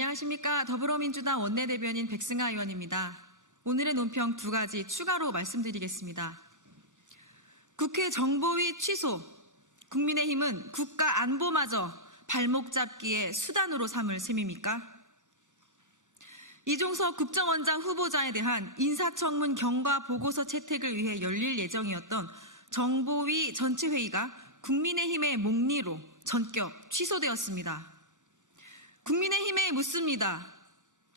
안녕하십니까. 더불어민주당 원내대변인 백승하 의원입니다. 오늘의 논평 2가지 추가로 말씀드리겠습니다. 국회 정보위 취소, 국민의힘은 국가 안보마저 발목 잡기의 수단으로 삼을 셈입니까? 이종석 국정원장 후보자에 대한 인사청문 경과 보고서 채택을 위해 열릴 예정이었던 정보위 전체회의가 국민의힘의 목리로 전격 취소되었습니다. 국민의힘에 묻습니다.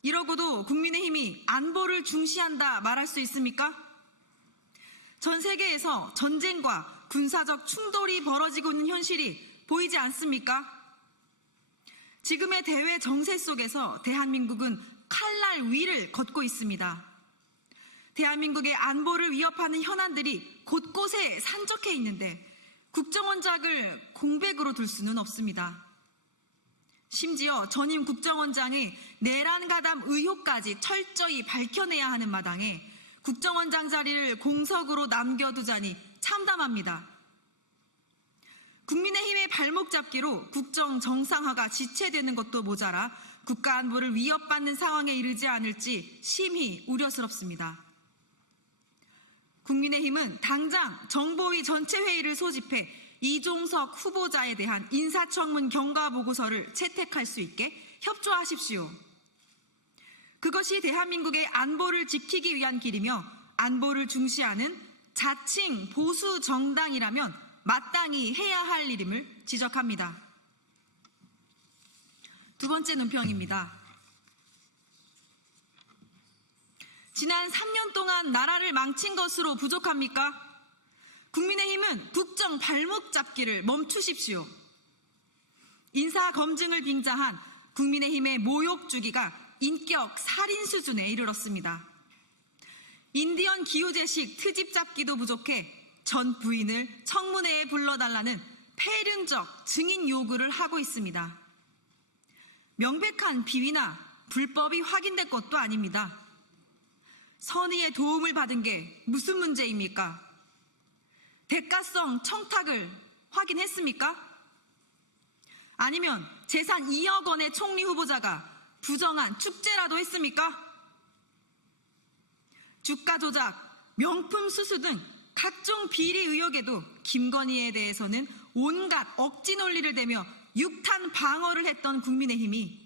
이러고도 국민의힘이 안보를 중시한다 말할 수 있습니까? 전 세계에서 전쟁과 군사적 충돌이 벌어지고 있는 현실이 보이지 않습니까? 지금의 대외 정세 속에서 대한민국은 칼날 위를 걷고 있습니다. 대한민국의 안보를 위협하는 현안들이 곳곳에 산적해 있는데 국정원장을 공백으로 둘 수는 없습니다. 심지어 전임 국정원장의 내란 가담 의혹까지 철저히 밝혀내야 하는 마당에 국정원장 자리를 공석으로 남겨두자니 참담합니다. 국민의힘의 발목 잡기로 국정 정상화가 지체되는 것도 모자라 국가 안보를 위협받는 상황에 이르지 않을지 심히 우려스럽습니다. 국민의힘은 당장 정보위 전체회의를 소집해 이종석 후보자에 대한 인사청문 경과보고서를 채택할 수 있게 협조하십시오. 그것이 대한민국의 안보를 지키기 위한 길이며 안보를 중시하는 자칭 보수 정당이라면 마땅히 해야 할 일임을 지적합니다. 2번째 논평입니다. 지난 3년 동안 나라를 망친 것으로 부족합니까? 국민의힘은 국정 발목 잡기를 멈추십시오. 인사검증을 빙자한 국민의힘의 모욕 주기가 인격 살인 수준에 이르렀습니다. 인디언 기후제식 트집 잡기도 부족해 전 부인을 청문회에 불러달라는 폐륜적 증인 요구를 하고 있습니다. 명백한 비위나 불법이 확인된 것도 아닙니다. 선의의 도움을 받은 게 무슨 문제입니까? 대가성 청탁을 확인했습니까? 아니면 재산 2억 원의 총리 후보자가 부정한 축제라도 했습니까? 주가 조작, 명품 수수 등 각종 비리 의혹에도 김건희에 대해서는 온갖 억지 논리를 대며 육탄 방어를 했던 국민의힘이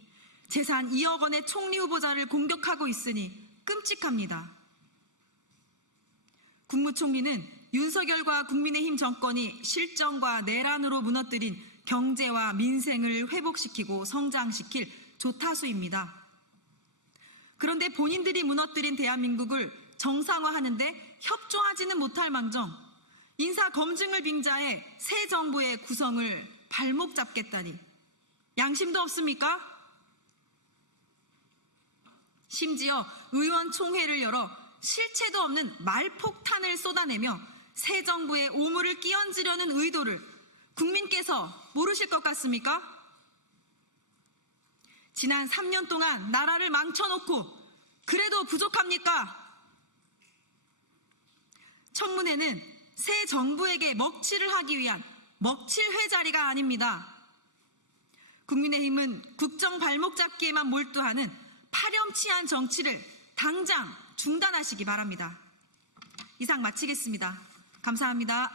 재산 2억 원의 총리 후보자를 공격하고 있으니 끔찍합니다. 국무총리는 윤석열과 국민의힘 정권이 실정과 내란으로 무너뜨린 경제와 민생을 회복시키고 성장시킬 조타수입니다. 그런데 본인들이 무너뜨린 대한민국을 정상화하는데 협조하지는 못할 망정 인사검증을 빙자해 새 정부의 구성을 발목 잡겠다니 양심도 없습니까? 심지어 의원총회를 열어 실체도 없는 말폭탄을 쏟아내며 새 정부의 오물을 끼얹으려는 의도를 국민께서 모르실 것 같습니까? 지난 3년 동안 나라를 망쳐놓고 그래도 부족합니까? 청문회는 새 정부에게 먹칠을 하기 위한 먹칠회 자리가 아닙니다. 국민의힘은 국정 발목 잡기에만 몰두하는 파렴치한 정치를 당장 중단하시기 바랍니다. 이상 마치겠습니다. 감사합니다.